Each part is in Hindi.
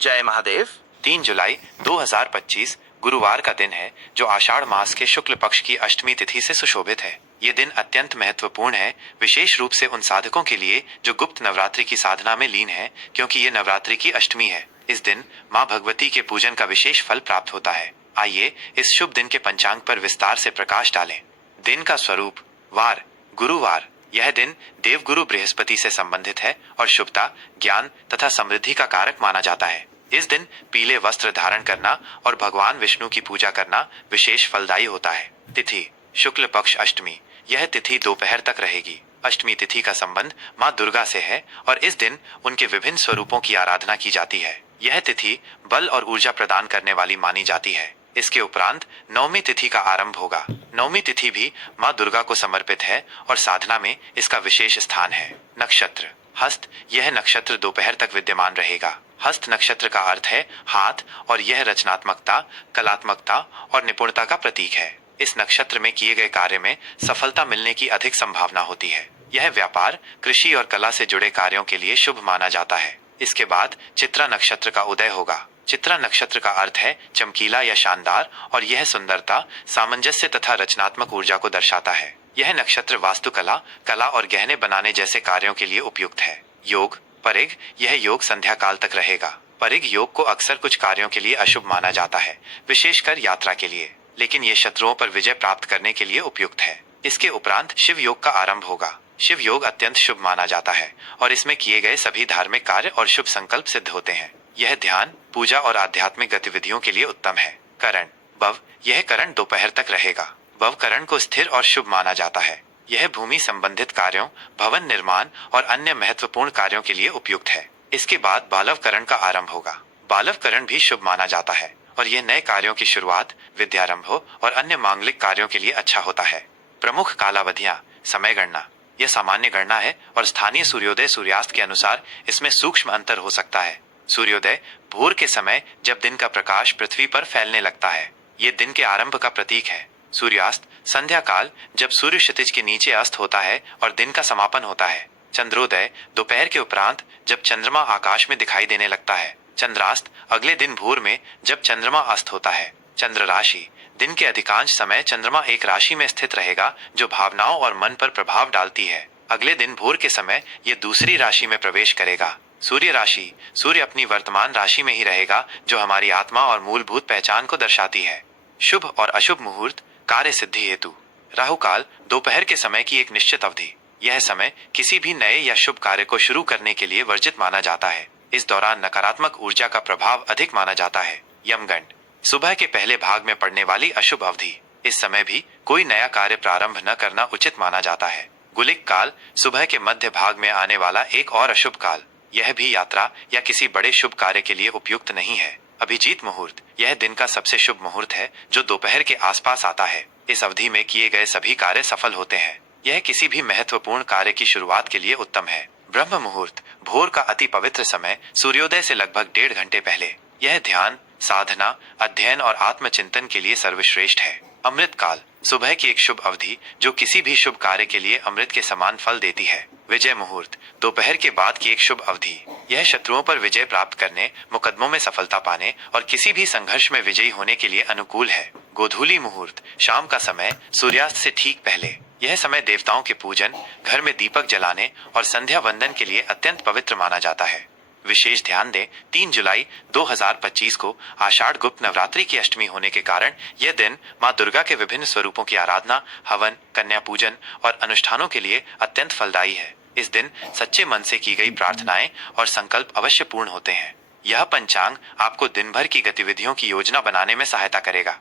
जय महादेव। 3 जुलाई 2025 गुरुवार का दिन है, जो आषाढ़ मास के शुक्ल पक्ष की अष्टमी तिथि से सुशोभित है। ये दिन अत्यंत महत्वपूर्ण है, विशेष रूप से उन साधकों के लिए जो गुप्त नवरात्रि की साधना में लीन है, क्योंकि ये नवरात्रि की अष्टमी है। इस दिन माँ भगवती के पूजन का विशेष फल प्राप्त होता है। आइए इस शुभ दिन के पंचांग पर विस्तार से प्रकाश डालें। दिन का स्वरूप। वार, गुरुवार। यह दिन देवगुरु बृहस्पति से संबंधित है और शुभता, ज्ञान तथा समृद्धि का कारक माना जाता है। इस दिन पीले वस्त्र धारण करना और भगवान विष्णु की पूजा करना विशेष फलदायी होता है। तिथि शुक्ल पक्ष अष्टमी। यह तिथि दोपहर तक रहेगी। अष्टमी तिथि का संबंध माँ दुर्गा से है और इस दिन उनके विभिन्न स्वरूपों की आराधना की जाती है। यह तिथि बल और ऊर्जा प्रदान करने वाली मानी जाती है। इसके उपरांत नवमी तिथि का आरंभ होगा। नवमी तिथि भी माँ दुर्गा को समर्पित है और साधना में इसका विशेष स्थान है। नक्षत्र हस्त। यह नक्षत्र दोपहर तक विद्यमान रहेगा। हस्त नक्षत्र का अर्थ है हाथ, और यह रचनात्मकता, कलात्मकता और निपुणता का प्रतीक है। इस नक्षत्र में किए गए कार्य में सफलता मिलने की अधिक संभावना होती है। यह व्यापार, कृषि और कला से जुड़े कार्यों के लिए शुभ माना जाता है। इसके बाद चित्रा नक्षत्र का उदय होगा। चित्रा नक्षत्र का अर्थ है चमकीला या शानदार, और यह सुंदरता, सामंजस्य तथा रचनात्मक ऊर्जा को दर्शाता है। यह नक्षत्र वास्तुकला, कला और गहने बनाने जैसे कार्यों के लिए उपयुक्त है। योग परिग। यह योग संध्या काल तक रहेगा। परिग योग को अक्सर कुछ कार्यों के लिए अशुभ माना जाता है, विशेषकर यात्रा के लिए, लेकिन यह शत्रुओं पर विजय प्राप्त करने के लिए उपयुक्त है। इसके उपरांत शिव योग का आरंभ होगा। शिव योग अत्यंत शुभ माना जाता है और इसमें किए गए सभी धार्मिक कार्य और शुभ संकल्प सिद्ध होते हैं। यह ध्यान, पूजा और आध्यात्मिक गतिविधियों के लिए उत्तम है। करण भव। यह करण दोपहर तक रहेगा। भव करण को स्थिर और शुभ माना जाता है। यह भूमि संबंधित कार्यों, भवन निर्माण और अन्य महत्वपूर्ण कार्यों के लिए उपयुक्त है। इसके बाद बालव करण का आरंभ होगा। बालव करण भी शुभ माना जाता है और यह नए कार्यों की शुरुआत, विद्यारंभ और अन्य मांगलिक कार्यों के लिए अच्छा होता है। प्रमुख कालावधियां। समय गणना। यह सामान्य गणना है और स्थानीय सूर्योदय सूर्यास्त के अनुसार इसमें सूक्ष्म अंतर हो सकता है। सूर्योदय भोर के समय, जब दिन का प्रकाश पृथ्वी पर फैलने लगता है। ये दिन के आरंभ का प्रतीक है। सूर्यास्त संध्या काल, जब सूर्य क्षितिज के नीचे अस्त होता है और दिन का समापन होता है। चंद्रोदय दोपहर के उपरांत, जब चंद्रमा आकाश में दिखाई देने लगता है। चंद्रास्त अगले दिन भोर में, जब चंद्रमा अस्त होता है। चंद्र राशि। दिन के अधिकांश समय चंद्रमा एक राशि में स्थित रहेगा, जो भावनाओं और मन पर प्रभाव डालती है। अगले दिन भोर के समय यह दूसरी राशि में प्रवेश करेगा। सूर्य राशि। सूर्य अपनी वर्तमान राशि में ही रहेगा, जो हमारी आत्मा और मूलभूत पहचान को दर्शाती है। शुभ और अशुभ मुहूर्त। कार्य सिद्धि हेतु राहु काल दोपहर के समय की एक निश्चित अवधि। यह समय किसी भी नए या शुभ कार्य को शुरू करने के लिए वर्जित माना जाता है। इस दौरान नकारात्मक ऊर्जा का प्रभाव अधिक माना जाता है। यमगंड सुबह के पहले भाग में पड़ने वाली अशुभ अवधि। इस समय भी कोई नया कार्य प्रारंभ न करना उचित माना जाता है। गुलिक काल सुबह के मध्य भाग में आने वाला एक और अशुभ काल। यह भी यात्रा या किसी बड़े शुभ कार्य के लिए उपयुक्त नहीं है। अभिजीत मुहूर्त। यह दिन का सबसे शुभ मुहूर्त है, जो दोपहर के आसपास आता है। इस अवधि में किए गए सभी कार्य सफल होते हैं। यह किसी भी महत्वपूर्ण कार्य की शुरुआत के लिए उत्तम है। ब्रह्म मुहूर्त भोर का अति पवित्र समय, सूर्योदय से लगभग 1.5 घंटे पहले। यह ध्यान, साधना, अध्ययन और आत्मचिंतन के लिए सर्वश्रेष्ठ है। अमृत काल सुबह की एक शुभ अवधि, जो किसी भी शुभ कार्य के लिए अमृत के समान फल देती है। विजय मुहूर्त दोपहर के बाद की एक शुभ अवधि। यह शत्रुओं पर विजय प्राप्त करने, मुकदमों में सफलता पाने और किसी भी संघर्ष में विजयी होने के लिए अनुकूल है। गोधूली मुहूर्त शाम का समय, सूर्यास्त से ठीक पहले। यह समय देवताओं के पूजन, घर में दीपक जलाने और संध्या वंदन के लिए अत्यंत पवित्र माना जाता है। विशेष ध्यान दें, 3 जुलाई 2025 को आषाढ़ गुप्त नवरात्रि की अष्टमी होने के कारण यह दिन माँ दुर्गा के विभिन्न स्वरूपों की आराधना, हवन, कन्या पूजन और अनुष्ठानों के लिए अत्यंत फलदायी है। इस दिन सच्चे मन से की गई प्रार्थनाएं और संकल्प अवश्य पूर्ण होते हैं। यह पंचांग आपको दिन भर की गतिविधियों की योजना बनाने में सहायता करेगा।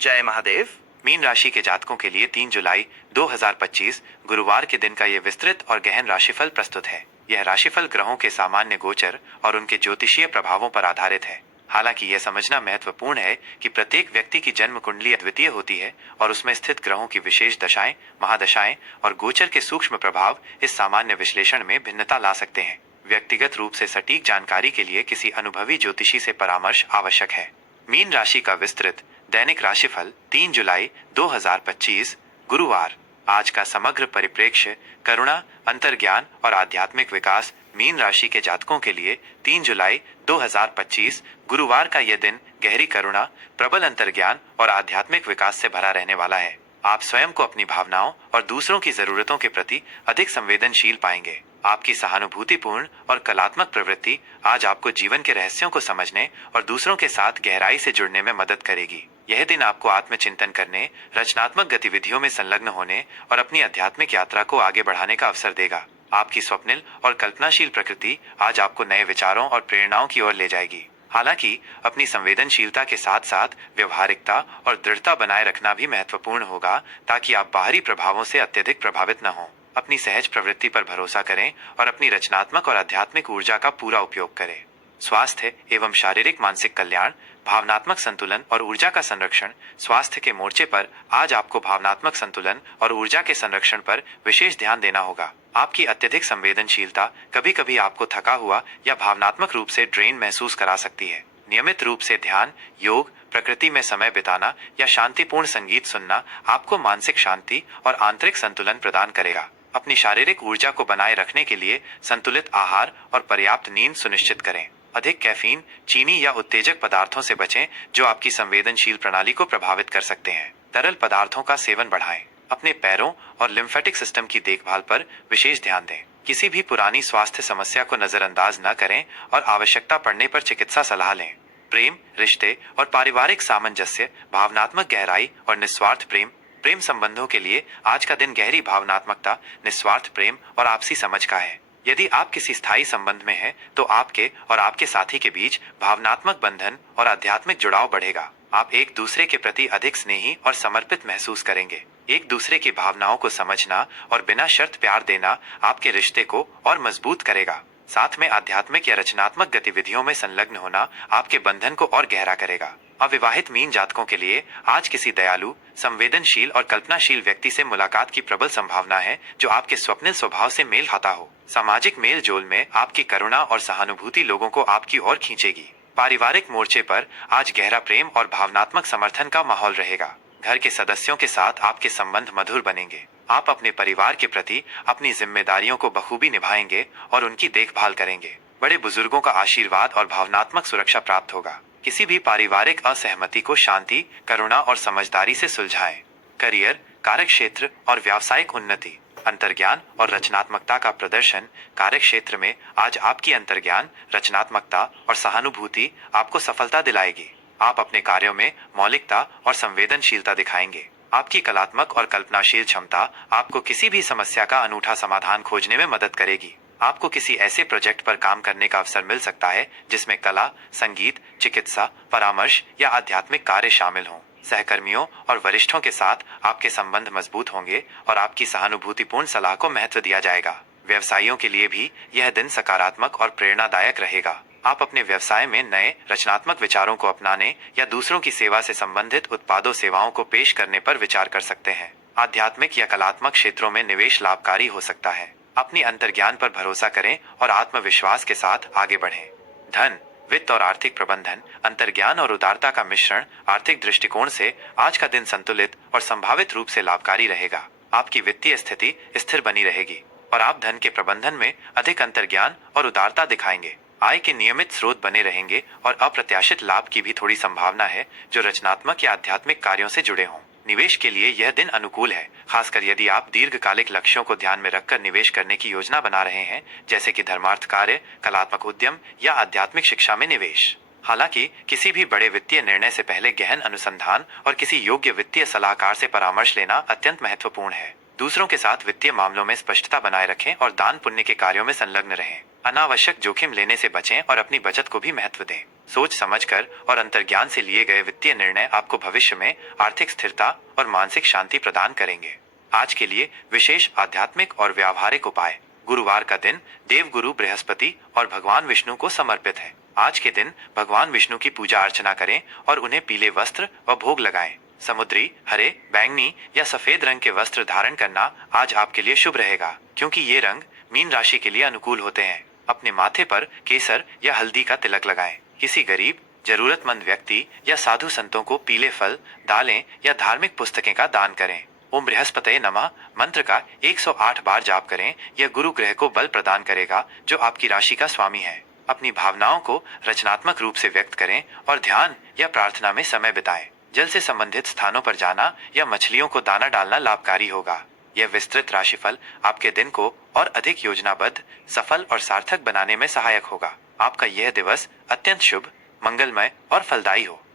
जय महादेव। मीन राशि के जातकों के लिए 3 जुलाई 2025 गुरुवार के दिन का यह विस्तृत और गहन राशिफल प्रस्तुत है। यह राशिफल ग्रहों के सामान्य गोचर और उनके ज्योतिषीय प्रभावों पर आधारित है। हालांकि यह समझना महत्वपूर्ण है कि प्रत्येक व्यक्ति की जन्म कुंडली अद्वितीय होती है और उसमें स्थित ग्रहों की विशेष दशाएं, महादशाएं और गोचर के सूक्ष्म प्रभाव इस सामान्य विश्लेषण में भिन्नता ला सकते हैं। व्यक्तिगत रूप से सटीक जानकारी के लिए किसी अनुभवी ज्योतिषी से परामर्श आवश्यक है। मीन राशि का विस्तृत दैनिक राशिफल 3 जुलाई 2025 गुरुवार। आज का समग्र परिप्रेक्ष्य करुणा, अंतर्ज्ञान और आध्यात्मिक विकास, मीन राशि के जातकों के लिए 3 जुलाई 2025 गुरुवार का यह दिन गहरी करुणा, प्रबल अंतर्ज्ञान और आध्यात्मिक विकास से भरा रहने वाला है। आप स्वयं को अपनी भावनाओं और दूसरों की जरूरतों के प्रति अधिक संवेदनशील पाएंगे। आपकी सहानुभूतिपूर्ण और कलात्मक प्रवृत्ति आज आपको जीवन के रहस्यों को समझने और दूसरों के साथ गहराई से जुड़ने में मदद करेगी। यह दिन आपको आत्मचिंतन करने, रचनात्मक गतिविधियों में संलग्न होने और अपनी आध्यात्मिक यात्रा को आगे बढ़ाने का अवसर देगा। आपकी स्वप्निल और कल्पनाशील प्रकृति आज आपको नए विचारों और प्रेरणाओं की ओर ले जाएगी। हालांकि अपनी संवेदनशीलता के साथ साथ व्यवहारिकता और दृढ़ता बनाए रखना भी महत्वपूर्ण होगा, ताकि आप बाहरी प्रभावों से अत्यधिक प्रभावित न हों। अपनी सहज प्रवृत्ति पर भरोसा करें और अपनी रचनात्मक और आध्यात्मिक ऊर्जा का पूरा उपयोग करें। स्वास्थ्य एवं शारीरिक मानसिक कल्याण, भावनात्मक संतुलन और ऊर्जा का संरक्षण। स्वास्थ्य के मोर्चे पर आज आपको भावनात्मक संतुलन और ऊर्जा के संरक्षण पर विशेष ध्यान देना होगा। आपकी अत्यधिक संवेदनशीलता कभी कभी आपको थका हुआ या भावनात्मक रूप से ड्रेन महसूस करा सकती है। नियमित रूप से ध्यान, योग, प्रकृति में समय बिताना या शांतिपूर्ण संगीत सुनना आपको मानसिक शांति और आंतरिक संतुलन प्रदान करेगा। अपनी शारीरिक ऊर्जा को बनाए रखने के लिए संतुलित आहार और पर्याप्त नींद सुनिश्चित करें। अधिक कैफीन, चीनी या उत्तेजक पदार्थों से बचें जो आपकी संवेदनशील प्रणाली को प्रभावित कर सकते हैं। तरल पदार्थों का सेवन बढ़ाएं। अपने पैरों और लिम्फेटिक सिस्टम की देखभाल पर विशेष ध्यान दें। किसी भी पुरानी स्वास्थ्य समस्या को नजरअंदाज न करें और आवश्यकता पड़ने पर चिकित्सा सलाह लें। प्रेम, रिश्ते और पारिवारिक सामंजस्य, भावनात्मक गहराई और निस्वार्थ प्रेम। प्रेम संबंधों के लिए आज का दिन गहरी भावनात्मकता, निस्वार्थ प्रेम और आपसी समझ का है। यदि आप किसी स्थायी संबंध में हैं, तो आपके और आपके साथी के बीच भावनात्मक बंधन और आध्यात्मिक जुड़ाव बढ़ेगा। आप एक दूसरे के प्रति अधिक स्नेही और समर्पित महसूस करेंगे। एक दूसरे की भावनाओं को समझना और बिना शर्त प्यार देना आपके रिश्ते को और मजबूत करेगा। साथ में आध्यात्मिक या रचनात्मक गतिविधियों में संलग्न होना आपके बंधन को और गहरा करेगा। अविवाहित मीन जातकों के लिए आज किसी दयालु, संवेदनशील और कल्पनाशील व्यक्ति से मुलाकात की प्रबल संभावना है, जो आपके स्वप्निल स्वभाव से मेल खाता हो। सामाजिक मेल जोल में आपकी करुणा और सहानुभूति लोगों को आपकी ओर खींचेगी। पारिवारिक मोर्चे पर आज गहरा प्रेम और भावनात्मक समर्थन का माहौल रहेगा। घर के सदस्यों के साथ आपके संबंध मधुर बनेंगे। आप अपने परिवार के प्रति अपनी जिम्मेदारियों को बखूबी निभाएंगे और उनकी देखभाल करेंगे। बड़े बुजुर्गों का आशीर्वाद और भावनात्मक सुरक्षा प्राप्त होगा। किसी भी पारिवारिक असहमति को शांति, करुणा और समझदारी से सुलझाएं। करियर, कार्यक्षेत्र और व्यावसायिक उन्नति, अंतर्ज्ञान और रचनात्मकता का प्रदर्शन। कार्यक्षेत्र में आज आपकी अंतर्ज्ञान, रचनात्मकता और सहानुभूति आपको सफलता दिलाएगी। आप अपने कार्यों में मौलिकता और संवेदनशीलता दिखाएंगे। आपकी कलात्मक और कल्पनाशील क्षमता आपको किसी भी समस्या का अनूठा समाधान खोजने में मदद करेगी। आपको किसी ऐसे प्रोजेक्ट पर काम करने का अवसर मिल सकता है जिसमें कला, संगीत, चिकित्सा, परामर्श या आध्यात्मिक कार्य शामिल हों। सहकर्मियों और वरिष्ठों के साथ आपके संबंध मजबूत होंगे और आपकी सहानुभूतिपूर्ण सलाह को महत्व दिया जाएगा। व्यवसायियों के लिए भी यह दिन सकारात्मक और प्रेरणादायक रहेगा। आप अपने व्यवसाय में नए रचनात्मक विचारों को अपनाने या दूसरों की सेवा से संबंधित उत्पादों सेवाओं को पेश करने पर विचार कर सकते हैं। आध्यात्मिक या कलात्मक क्षेत्रों में निवेश लाभकारी हो सकता है। अपनी अंतर्ज्ञान पर भरोसा करें और आत्मविश्वास के साथ आगे बढ़ें। धन, वित्त और आर्थिक प्रबंधन, अंतर्ज्ञान और उदारता का मिश्रण। आर्थिक दृष्टिकोण से आज का दिन संतुलित और संभावित रूप से लाभकारी रहेगा। आपकी वित्तीय स्थिति स्थिर बनी रहेगी और आप धन के प्रबंधन में अधिक अंतर्ज्ञान और उदारता दिखाएंगे। आय के नियमित स्रोत बने रहेंगे और अप्रत्याशित लाभ की भी थोड़ी संभावना है, जो रचनात्मक या आध्यात्मिक कार्यों से जुड़े हों। निवेश के लिए यह दिन अनुकूल है, खासकर यदि आप दीर्घकालिक लक्ष्यों को ध्यान में रखकर निवेश करने की योजना बना रहे हैं, जैसे कि धर्मार्थ कार्य, कलात्मक उद्यम या आध्यात्मिक शिक्षा में निवेश। हालांकि किसी भी बड़े वित्तीय निर्णय से पहले गहन अनुसंधान और किसी योग्य वित्तीय सलाहकार से परामर्श लेना अत्यंत महत्वपूर्ण है। दूसरों के साथ वित्तीय मामलों में स्पष्टता बनाए रखें और दान पुण्य के कार्यों में संलग्न रहें। अनावश्यक जोखिम लेने से बचें और अपनी बचत को भी महत्व दें। सोच समझकर और अंतर्ज्ञान से लिए गए वित्तीय निर्णय आपको भविष्य में आर्थिक स्थिरता और मानसिक शांति प्रदान करेंगे। आज के लिए विशेष आध्यात्मिक और व्यावहारिक उपाय। गुरुवार का दिन देवगुरु बृहस्पति और भगवान विष्णु को समर्पित है। आज के दिन भगवान विष्णु की पूजा अर्चना करें और उन्हें पीले वस्त्र व भोग लगाएं। समुद्री, हरे, बैंगनी या सफेद रंग के वस्त्र धारण करना आज आपके लिए शुभ रहेगा, क्योंकि ये रंग मीन राशि के लिए अनुकूल होते हैं। अपने माथे पर केसर या हल्दी का तिलक लगाएं। किसी गरीब, जरूरतमंद व्यक्ति या साधु संतों को पीले फल, दालें या धार्मिक पुस्तकें का दान करें। ओम बृहस्पतये नमः मंत्र का 108 बार जाप करें। यह गुरु ग्रह को बल प्रदान करेगा जो आपकी राशि का स्वामी है। अपनी भावनाओं को रचनात्मक रूप से व्यक्त करें और ध्यान या प्रार्थना में समय बिताएं। जल से संबंधित स्थानों पर जाना या मछलियों को दाना डालना लाभकारी होगा। यह विस्तृत राशिफल आपके दिन को और अधिक योजनाबद्ध, सफल और सार्थक बनाने में सहायक होगा। आपका यह दिवस अत्यंत शुभ, मंगलमय और फलदायी हो।